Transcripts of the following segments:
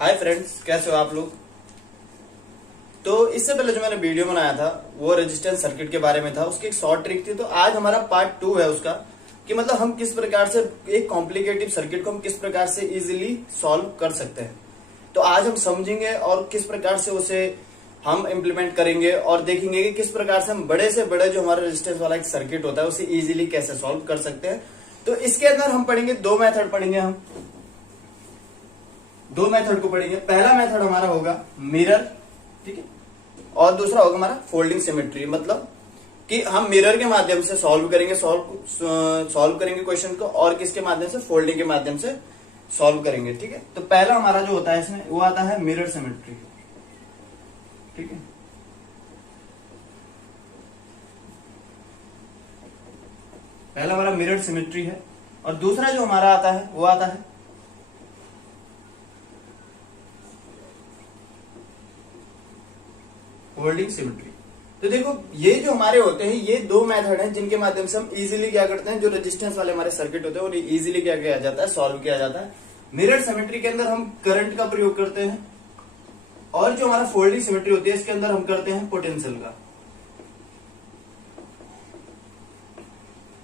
Hi friends, कैसे हो आप लोग। तो इससे पहले जो मैंने वीडियो बनाया था वो रेजिस्टेंस सर्किट के बारे में था, उसकी एक शॉर्ट ट्रिक थी। तो आज हमारा पार्ट 2 है उसका, कि मतलब हम किस प्रकार से एक कॉम्प्लिकेटिव सर्किट को हम किस प्रकार से इजीली सॉल्व कर सकते हैं। तो आज हम समझेंगे और किस प्रकार से उसे हम इम्प्लीमेंट करेंगे और देखेंगे कि किस प्रकार से हम बड़े से बड़े जो हमारा रेजिस्टेंस वाला एक सर्किट होता है उसे इजीली कैसे सॉल्व कर सकते हैं। तो इसके अंदर हम पढ़ेंगे दो मेथड पढ़ेंगे, हम दो मेथड को पढ़ेंगे। पहला मेथड हमारा होगा मिरर, ठीक है, और दूसरा होगा हमारा फोल्डिंग सिमेट्री। मतलब कि हम मिरर के माध्यम से सॉल्व करेंगे क्वेश्चन को, और किसके माध्यम से, फोल्डिंग के माध्यम से सॉल्व करेंगे। ठीक है, तो पहला हमारा जो होता है इसमें वो आता है मिरर सिमेट्री। ठीक है, पहला हमारा मिरर सिमेट्री है, और दूसरा जो हमारा आता है वो आता है फोल्डिंग सिमेट्री। तो देखो, ये जो हमारे होते हैं ये दो मेथड हैं जिनके माध्यम से हम इजीली क्या करते हैं, जो रेजिस्टेंस वाले हमारे सर्किट होते हैं उन्हें इजीली क्या किया जाता है, सॉल्व किया जाता है। मिरर सिमेट्री के अंदर हम करंट का प्रयोग करते हैं, और जो हमारा फोल्डिंग सिमेट्री होती है इसके अंदर हम करते हैं पोटेंशियल का।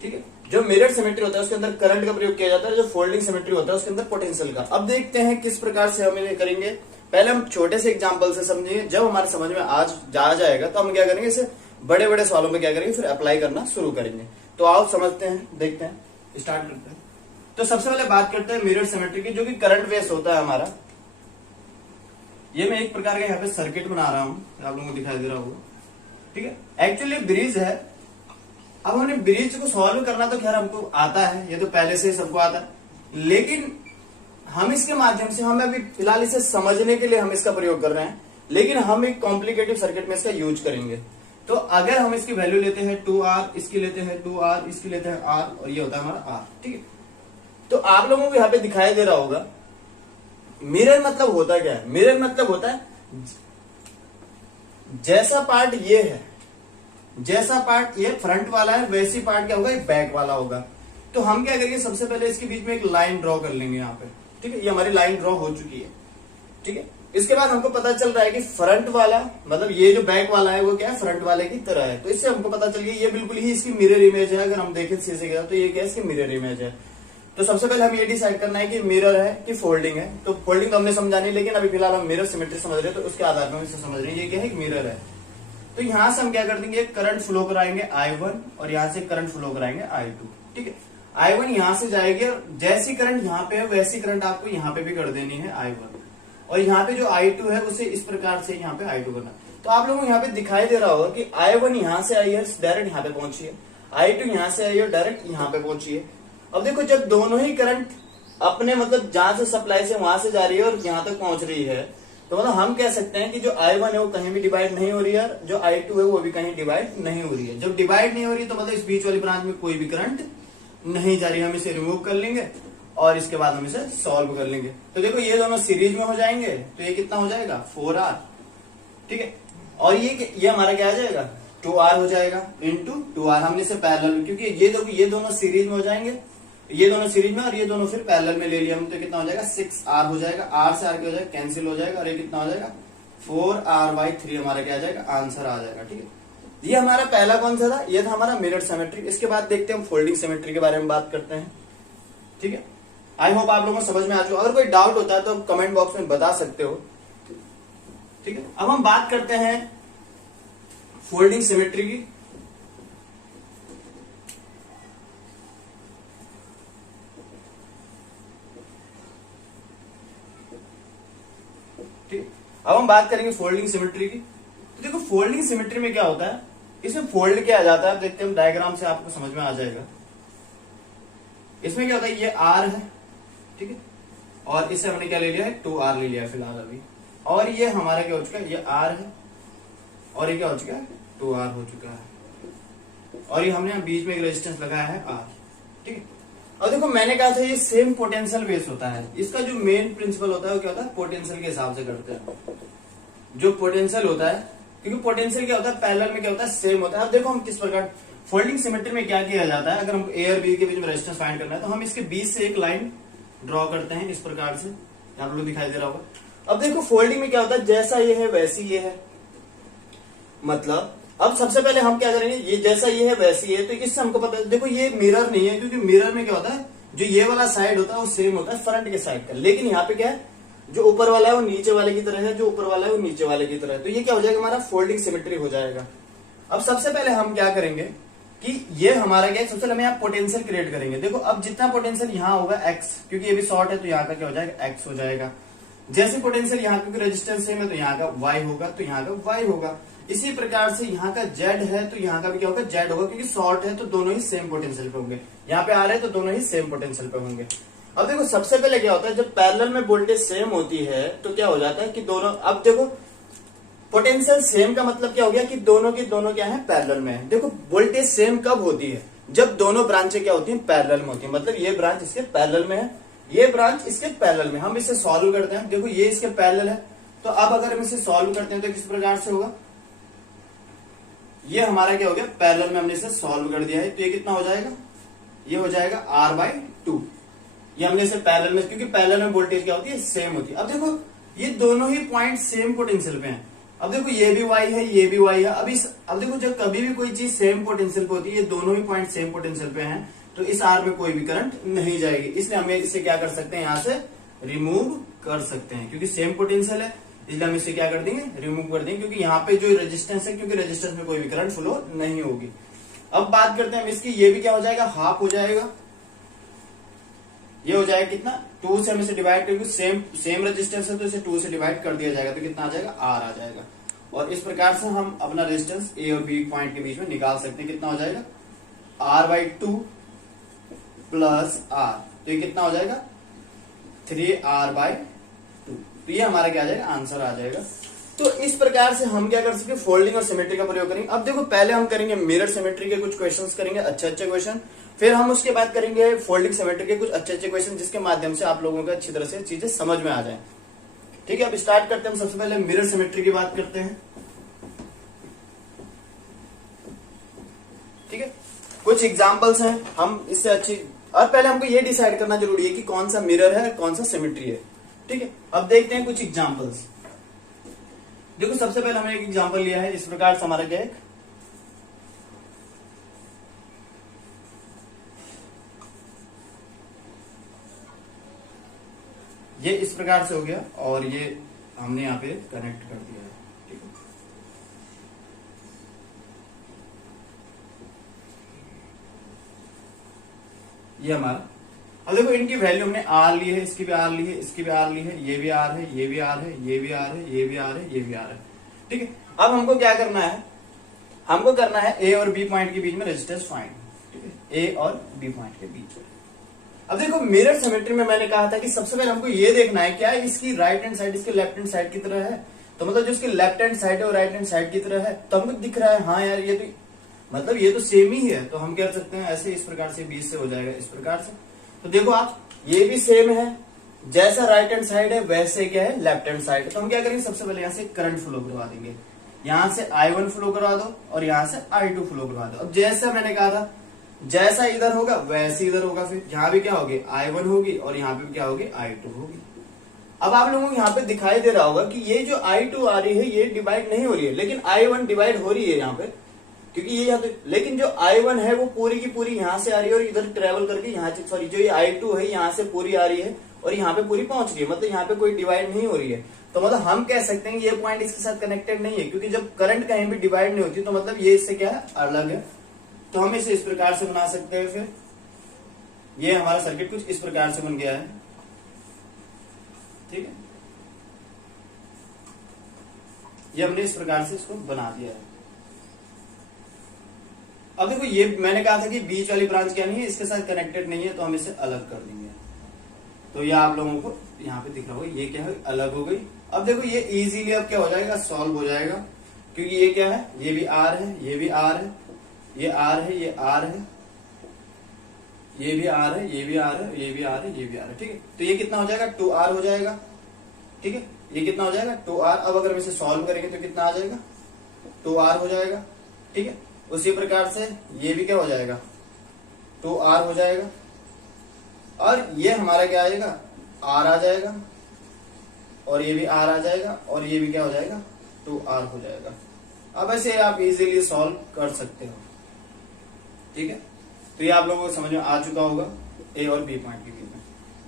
ठीक है, जो मिरर सिमेट्री होता है उसके अंदर करंट का प्रयोग किया जाता है, जो फोल्डिंग सिमेट्री होता है उसके अंदर पोटेंशियल का। अब देखते हैं किस प्रकार से हम इन्हें करेंगे। पहले हम छोटे से एग्जांपल से समझेंगे, जब हमारे समझ में आज जा जाएगा तो हम क्या करेंगे, इसे बड़े बड़े सवालों में क्या करेंगे, फिर अप्लाई करना शुरू करेंगे। तो आओ समझते हैं, देखते हैं, स्टार्ट करते हैं। तो सबसे पहले बात करते हैं मिरर सिमेट्री की, जो कि करंट बेस होता है हमारा। ये मैं एक प्रकार का यहाँ पे सर्किट बना रहा हूं, आप लोगों को दिखाई दे रहा होगा। ठीक है, एक्चुअली ब्रिज है। अब हमने ब्रिज को सॉल्व करना तो खैर हमको आता है, ये तो पहले से ही सबको आता है, लेकिन हम इसके माध्यम से, हम अभी फिलहाल इसे समझने के लिए हम इसका प्रयोग कर रहे हैं, लेकिन हम एक कॉम्प्लिकेटिव सर्किट में इसका यूज करेंगे। तो अगर हम इसकी वैल्यू लेते हैं 2R, इसकी लेते हैं 2R, इसकी लेते हैं R, और ये होता है हमारा R। ठीक है, तो आप लोगों को यहाँ पे दिखाई दे रहा होगा मिरर मतलब होता क्या है। मिरर मतलब होता है जैसा पार्ट ये है, जैसा पार्ट ये फ्रंट वाला है, वैसी पार्ट क्या होगा, ये बैक वाला होगा। तो हम क्या करेंगे, सबसे पहले इसके बीच में एक लाइन ड्रॉ कर लेंगे यहाँ पे। ठीक है, ये हमारी लाइन ड्रॉ हो चुकी है। ठीक है, इसके बाद हमको पता चल रहा है कि फ्रंट वाला मतलब ये जो बैक वाला है वो क्या है, फ्रंट वाले की तरह है। तो इससे हमको पता चल गया ये बिल्कुल ही इसकी मिरर इमेज है। अगर हम देखें शीशे के, तो ये क्या है, इसकी मिरर इमेज है। तो सबसे पहले हम ये डिसाइड करना है कि मिरर है कि फोल्डिंग है। तो फोल्डिंग तो हमने समझा नहीं, लेकिन अभी फिलहाल हम मिरर सिमेट्री समझ रहे हैं, तो उसके आधार पर हम इसे समझ रहे हैं ये क्या है, मिरर है। तो यहां से हम क्या कर देंगे, करंट फ्लो कराएंगे I1, और यहां से करंट फ्लो कराएंगे I2। ठीक है, I1 यहां से जाएगी, और जैसी करंट यहाँ पे है वैसी करंट आपको यहाँ पे भी कर देनी है I1, और यहाँ पे जो I2 है उसे इस प्रकार से यहाँ पे I2 करना। तो आप लोगों को यहाँ पे दिखाई दे रहा होगा कि I1 यहाँ से आई है, डायरेक्ट यहाँ पे पहुंची है, I2 यहाँ से आई है, डायरेक्ट यहाँ पे पहुंची है। अब देखो, जब दोनों ही करंट अपने मतलब जहां से सप्लाई से वहां से जा रही है और यहाँ तक पहुंच रही है, तो मतलब हम कह सकते हैं कि जो I1 है वो कहीं भी डिवाइड नहीं हो रही है, जो I2 है वो भी कहीं डिवाइड नहीं हो रही है। जब डिवाइड नहीं हो रही है तो मतलब इस बीच वाली ब्रांच में कोई भी करंट नहीं जा रही है। हम इसे रिमूव कर लेंगे और इसके बाद हम इसे सॉल्व कर लेंगे। तो देखो, ये दोनों सीरीज में हो जाएंगे, तो ये कितना हो जाएगा, 4R। ठीक है, और ये हमारा क्या आ जाएगा, 2R हो जाएगा इंटू 2R। हमने इसे पैरेलल, क्योंकि ये दोनों सीरीज में हो जाएंगे, ये दोनों सीरीज में और ये दोनों फिर पैरेलल में ले लिया हम, तो कितना हो जाएगा, 6R हो जाएगा। R से R क्या हो जाएगा, कैंसिल हो जाएगा, और ये कितना हो जाएगा, 4R/3 हमारा क्या आ जाएगा, आंसर आ जाएगा। ठीक है, ये हमारा पहला कौन सा था, ये था हमारा मिरर सिमेट्री। इसके बाद देखते हैं हम फोल्डिंग सिमेट्री के बारे में बात करते हैं। ठीक है, आई होप आप लोगों को समझ में आ चुका। अगर कोई डाउट होता है तो आप कमेंट बॉक्स में बता सकते हो। ठीक है, अब हम बात करते हैं फोल्डिंग सिमेट्री की। ठीक, अब हम बात करेंगे फोल्डिंग सिमेट्री की। तो देखो, फोल्डिंग सिमेट्री में क्या होता है, इसमें फोल्ड किया जाता है। देखते हैं हम डायग्राम से, आपको समझ में आ जाएगा। इसमें क्या होता है, ये R है, ठीक है, और इससे हमने क्या ले लिया है, 2R ले लिया है फिलहाल अभी, और ये हमारा क्या हो चुका है, ये R है, और ये क्या हो चुका है, 2R हो चुका है, और ये हमने बीच में एक रेजिस्टेंस लगाया है R। ठीक है, और देखो, मैंने कहा था ये सेम पोटेंशियल बेस होता है। इसका जो मेन प्रिंसिपल होता है वो क्या होता है, पोटेंशियल के हिसाब से करते हैं। जो पोटेंशियल होता है, क्योंकि पोटेंशियल क्या होता है, पैरेलल में क्या होता है, सेम होता है। अब देखो हम किस प्रकार फोल्डिंग सिमेट्री में क्या किया जाता है, अगर हम ए और बी के बीच में रेजिस्टेंस फाइंड करना है तो हम इसके बीच से एक लाइन ड्रॉ करते हैं इस प्रकार से, आप लोग दिखाई दे रहा होगा, अब देखो फोल्डिंग में क्या होता है, जैसा ये है वैसी ये है, मतलब अब सबसे पहले हम क्या करेंगे, ये जैसा ये है वैसी है, तो इससे हमको पता है, देखो ये मिरर नहीं है, क्योंकि मिरर में क्या होता है, जो ये वाला साइड होता है वो सेम होता है फ्रंट के साइड का, लेकिन यहाँ पे क्या है, जो ऊपर वाला है वो नीचे वाले की तरह है, जो ऊपर वाला है वो नीचे वाले की तरह है, तो ये क्या हो जाएगा, हमारा फोल्डिंग सिमेट्री हो जाएगा। अब सबसे पहले हम क्या करेंगे कि ये हमारा क्या है, सबसे पहले हम यहाँ पोटेंशियल क्रिएट करेंगे। देखो अब जितना पोटेंशियल यहाँ होगा x, क्योंकि ये भी शॉर्ट है तो यहाँ का क्या हो जाएगा, x हो जाएगा। जैसे पोटेंशियल यहाँ क्योंकि रेजिस्टेंस सेम है तो यहाँ का y होगा, तो यहाँ का y होगा। इसी प्रकार से यहाँ का z है तो यहाँ का भी क्या होगा, z होगा, क्योंकि शॉर्ट है तो दोनों ही सेम पोटेंशियल पे होंगे। यहाँ पे आ रहे हैं तो दोनों ही सेम पोटेंशियल पे होंगे। अब देखो सबसे पहले क्या होता है, जब पैरेलल में वोल्टेज सेम होती है तो क्या हो जाता है कि दोनों, अब देखो पोटेंशियल सेम का मतलब क्या हो गया कि दोनों की दोनों क्या है, पैरेलल में है। देखो वोल्टेज सेम कब होती है, जब दोनों ब्रांचें क्या होती हैं, पैरेलल में होती है, मतलब ये ब्रांच इसके पैरेलल में है, ये ब्रांच इसके पैरेलल में। हम इसे सॉल्व करते हैं, देखो ये इसके पैरेलल है, तो अब अगर हम इसे सॉल्व करते हैं तो किस प्रकार से होगा, ये हमारा क्या हो गया, पैरेलल में हमने इसे सॉल्व कर दिया है, तो ये कितना हो जाएगा, ये हो जाएगा R/2। ये हमने इसे पैरेलल में, क्योंकि पैरेलल में वोल्टेज क्या होती है, सेम होती है। अब देखो ये दोनों ही पॉइंट सेम पोटेंशियल पे हैं। अब देखो ये भी y है, ये भी y है। अब देखो जब कभी भी कोई चीज सेम पोटेंशियल पे होती है, ये दोनों ही पॉइंट सेम पोटेंशियल पे हैं, तो इस R में कोई भी करंट नहीं जाएगी, इसलिए हमें इसे क्या कर सकते हैं, यहाँ से रिमूव कर सकते हैं, क्योंकि सेम पोटेंशियल है, इसलिए हम इसे क्या कर देंगे, रिमूव कर देंगे, क्योंकि यहाँ पे जो रेजिस्टेंस है, क्योंकि रेजिस्टेंस में कोई भी करंट फ्लो नहीं होगी। अब बात करते हैं हम इसकी, ये भी क्या हो जाएगा, हाफ हो जाएगा, ये हो जाएगा कितना, 2 से हम इसे डिवाइड करेंगे, सेम रेजिस्टेंस है तो इसे 2 से डिवाइड कर दिया जाएगा, तो कितना आ जाएगा, R आ जाएगा। और इस प्रकार से हम अपना रेजिस्टेंस A और B पॉइंट के बीच में निकाल सकते हैं, कितना हो जाएगा, R/2 प्लस R, तो ये कितना हो जाएगा, 3R/2। तो ये हमारा क्या आ जाएगा, आंसर आ जाएगा। तो इस प्रकार से हम क्या कर सकते हैं, फोल्डिंग और सिमेट्री का प्रयोग करेंगे। अब देखो पहले हम करेंगे मिरर सिमेट्री के कुछ क्वेश्चंस करेंगे, अच्छे क्वेश्चन, फिर हम उसके बाद करेंगे फोल्डिंग सिमेट्री के कुछ अच्छे क्वेश्चन, जिसके माध्यम से आप लोगों को अच्छी तरह से चीजें समझ में आ जाए। ठीक है, अब स्टार्ट करते हैं। हम सबसे पहले मिरर सिमेट्री की बात करते हैं। ठीक है, कुछ एग्जांपल्स हैं, हम इससे अच्छी, और पहले हमको ये डिसाइड करना जरूरी है कि कौन सा मिरर है, कौन सा सिमेट्री है। ठीक है, अब देखते हैं कुछ एग्जांपल्स। देखो सबसे पहले हमने एक एग्जांपल लिया है, इस प्रकार से हमारा क्या है, ये इस प्रकार से हो गया और ये हमने यहाँ पे कनेक्ट कर दिया है। ठीक है, ये हमारा, अब देखो इनकी वैल्यू हमने R ली है, इसकी भी R ली है, इसकी भी R ली है, ये भी R है, ये भी R है, ये भी R है, ये भी R है, ये भी R है। ठीक है, अब हमको क्या करना है, हमको करना है A और B पॉइंट के बीच में रेजिस्टेंस फाइंड। ठीक है, A और B पॉइंट के बीच में। अब देखो मिरर सिमेट्री में मैंने कहा था कि सबसे पहले हमको ये देखना है क्या इसकी राइट हैंड साइड इसके लेफ्ट हैंड साइड की तरह है, तो मतलब जो इसकी लेफ्ट हैंड साइड है वो राइट हैंड साइड की तरह है, तो हमको दिख रहा है हाँ यार ये तो मतलब ये तो सेम ही है, तो हम क्या कर सकते हैं, ऐसे इस प्रकार से 20 से हो जाएगा इस प्रकार से। तो देखो आप, ये भी सेम है, जैसा राइट हैंड साइड है वैसे क्या है लेफ्ट हैंड साइड। तो हम क्या करेंगे, सबसे पहले यहाँ से करंट फ्लो करवा देंगे, यहाँ से I1 फ्लो करवा दो और यहाँ से I2 फ्लो करवा दो। अब जैसा मैंने कहा था, जैसा इधर होगा वैसे इधर होगा, फिर यहाँ भी क्या होगी, I1 होगी और यहाँ पे क्या होगी, I2 होगी। अब आप लोगों को यहाँ पे दिखाई दे रहा होगा कि ये जो I2 आ रही है ये डिवाइड नहीं हो रही है, लेकिन I1 डिवाइड हो रही है यहाँ पे, क्योंकि ये यहाँ पे, लेकिन जो I1 है वो पूरी की पूरी यहाँ से आ रही है और इधर ट्रेवल करके यहाँ से, सॉरी जो ये I2 है यहाँ से पूरी आ रही है और यहाँ पे पूरी पहुंच रही है, मतलब यहाँ पे कोई डिवाइड नहीं हो रही है। तो मतलब हम कह सकते हैं कि ये पॉइंट इसके साथ कनेक्टेड नहीं है, क्योंकि जब करंट कहीं भी डिवाइड नहीं होती तो मतलब ये इससे क्या है, अलग है। तो हम इसे इस प्रकार से बना सकते हैं। फिर ये हमारा सर्किट कुछ इस प्रकार से बन गया है। ठीक है, ये हमने इस प्रकार से इसको बना दिया है। अब देखो ये मैंने कहा था कि बीच वाली ब्रांच क्या नहीं है, इसके साथ कनेक्टेड नहीं है, तो हम इसे अलग कर देंगे। तो ये आप लोगों को यहाँ पे दिख रहा होगा, ये क्या है, अलग हो गई। अब देखो ये इजीली अब क्या हो जाएगा, सॉल्व हो जाएगा, क्योंकि ये क्या है, ये भी R है, ये भी R है, ये R है, ये R है, ये भी R है, ये भी R है, ये भी R है, ये भी R है। ठीक है, तो ये कितना हो जाएगा, 2R हो जाएगा। ठीक है, ये कितना हो जाएगा, 2R। अब अगर हम इसे सॉल्व करेंगे तो कितना आ जाएगा, 2R हो जाएगा। ठीक है, उसी प्रकार से ये भी क्या हो जाएगा, 2R हो जाएगा, और ये हमारा क्या आ जाएगा, R आ जाएगा। और ये भी आर आ जाएगा और ये भी क्या हो जाएगा 2r हो जाएगा। अब ऐसे आप इजीली सॉल्व कर सकते हो, ठीक है। तो ये आप लोगों को समझ में आ चुका होगा ए और बी पॉइंट के बीच में।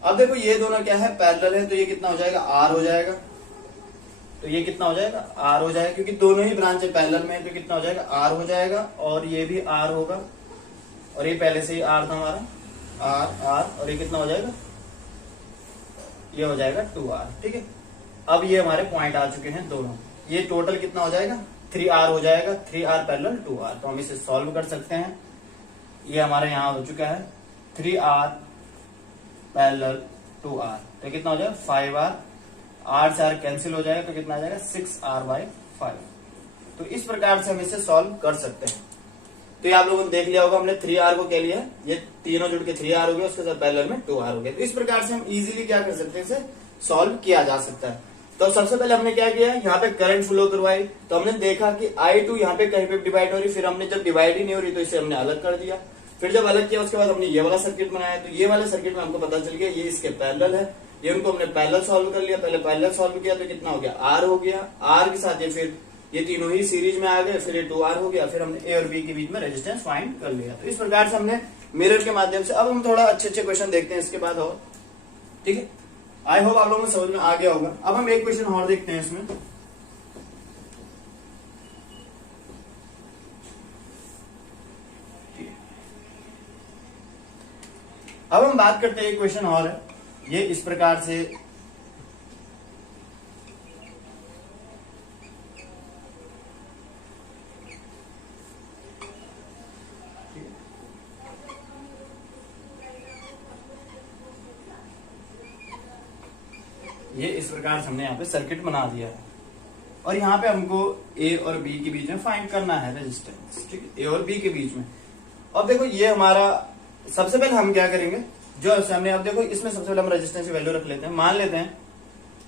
अब देखो ये दोनों क्या है, पैरेलल है, तो ये कितना हो जाएगा r हो जाएगा। तो ये कितना हो जाएगा r हो जाएगा, क्योंकि दोनों ही ब्रांच पैरेलल में है, तो कितना हो जाएगा r हो जाएगा और ये भी r होगा और ये पहले से ही r था हमारा r और ये कितना हो जाएगा, ये हो जाएगा 2r, ठीक है। अब ये हमारे पॉइंट आ चुके हैं दोनों, ये टोटल कितना हो जाएगा 3r हो जाएगा, 3r पैरेलल 2r। तो हम इसे सॉल्व कर सकते हैं। ये हमारे यहाँ हो चुका है 3r पैरेलल 2r, तो कितना हो जाएगा 5r, r से r कैंसिल हो जाएगा तो कितना आ जाएगा 6r/5। तो इस प्रकार से हम इसे सॉल्व कर सकते हैं। तो ये आप लोगों ने देख लिया होगा, हमने 3r को क्या लिया, ये तीनों जुड़ के 3r हो गया, उसके साथ पैरेलल में 2r हो गया। तो इस प्रकार से हम इजीली क्या कर सकते हैं, इसे सॉल्व किया जा सकता है। तो सबसे पहले हमने क्या किया, यहाँ पे करंट फ्लो करवाई, तो हमने देखा कि I2 यहाँ पे कहीं पे डिवाइड हो रही, फिर हमने जब डिवाइड ही नहीं हो रही तो इसे हमने अलग कर दिया। फिर जब अलग किया उसके बाद हमने ये वाला सर्किट बनाया, तो ये वाले सर्किट में हमको पता चल गया ये इसके पैरेलल है, ये उनको हमने पैरेलल सॉल्व कर लिया। पहले पैरेलल सॉल्व किया तो कितना हो गया r हो गया, r के साथ ये फिर ये तीनों ही सीरीज में आ गए, फिर ये 2r हो गया, फिर हमने ए और बी के बीच में रेजिस्टेंस फाइंड कर लिया। तो इस प्रकार से हमने मिरर के माध्यम से, अब हम थोड़ा अच्छे अच्छे क्वेश्चन देखते हैं इसके बाद और, ठीक है। आई होप आप लोगों को समझ में आ गया होगा। अब हम एक क्वेश्चन और देखते हैं इसमें। अब हम बात करते हैं, एक क्वेश्चन और है, ये इस प्रकार से ये इस प्रकार से हमने यहाँ पे सर्किट बना दिया है और यहाँ पे हमको ए और बी के बीच में फाइंड करना है रेजिस्टेंस, ठीक है, ए और बी के बीच में। अब देखो ये हमारा, सबसे पहले हम क्या करेंगे, जो हमने, अब देखो इसमें सबसे पहले हम रेजिस्टेंस की वैल्यू रख लेते हैं। मान लेते हैं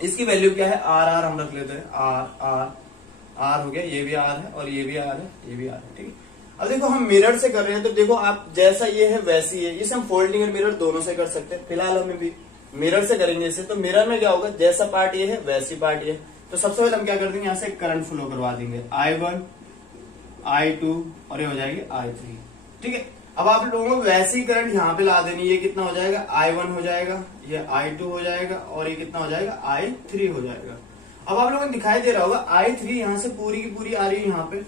इसकी वैल्यू क्या है, आर हम रख लेते हैं, आर हो गया, ये भी आर है और ये भी आर है, ये भी आर है, ठीक है। अब देखो हम मिरर से कर रहे हैं, तो देखो आप जैसा ये है वैसी है, इसे हम फोल्डिंग और मिरर दोनों से कर सकते हैं। फिलहाल हमें भी मिरर से करेंगे इसे, तो मिरर में क्या होगा, जैसा पार्ट ये है वैसी पार्ट ये है। तो सबसे पहले हम क्या कर देंगे, यहाँ से करंट फ्लो करवा देंगे, I1 I2 और ये हो जाएगी I3, ठीक है। अब आप लोगों को वैसे ही करंट यहाँ पे ला देनी, ये कितना हो जाएगा I1 हो जाएगा, ये I2 हो जाएगा और ये कितना हो जाएगा I3 हो जाएगा। अब आप लोगों को दिखाई दे रहा होगा I3 यहाँ से पूरी की पूरी आ रही है यहाँ पे,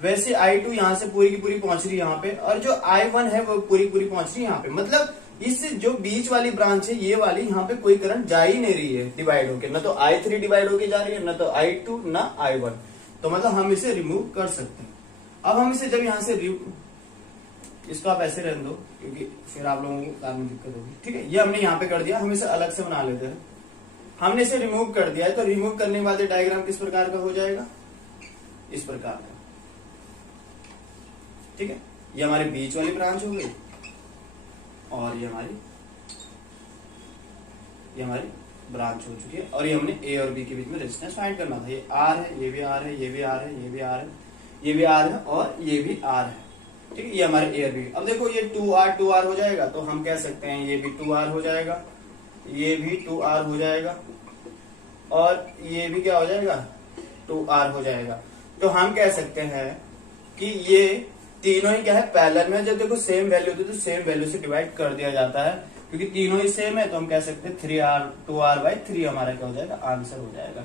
वैसे I2 यहाँ से पूरी की पूरी पहुंच रही है यहाँ पे, और जो I1 है वो पूरी पूरी पहुंच रही है यहाँ पे। मतलब इससे जो बीच वाली ब्रांच है ये वाली, यहाँ पे कोई करंट जा ही नहीं रही है डिवाइड होके, न तो I3 डिवाइड होके जा रही है, न तो I2 न I1। तो मतलब हम इसे रिमूव कर सकते हैं। अब हम इसे जब यहाँ से इसको आप ऐसे रहने दो, क्योंकि फिर आप लोगों को काम में दिक्कत होगी, ठीक है। ये हमने यहाँ पे कर दिया, हम इसे अलग से बना लेते हैं। हमने इसे रिमूव कर दिया है, तो रिमूव करने के बाद डायग्राम किस प्रकार का हो जाएगा, इस प्रकार का, ठीक है। ये हमारे बीच वाली ब्रांच हो गई और ये हमारी ब्रांच हो चुकी है, और ये हमने ए और बी के बीच में रेजिस्टेंस फाइंड करना था। ये आर है, ये भी आर है, ये भी आर है, ये भी आर है, ये भी आर है और ये भी आर है, ठीक है। ये हमारे ए और बी। अब देखो ये 2r हो जाएगा, तो हम कह सकते हैं ये भी 2r हो जाएगा, ये भी 2r हो जाएगा और ये भी क्या हो जाएगा 2r हो जाएगा। तो हम कह सकते हैं कि ये तीनों ही क्या है पैरेलल में। जब देखो सेम वैल्यू होती है तो सेम वैल्यू से डिवाइड कर दिया जाता है, क्योंकि तीनों ही सेम है, तो हम कह सकते हैं 2r/3 हमारा क्या हो जाएगा, आंसर हो जाएगा।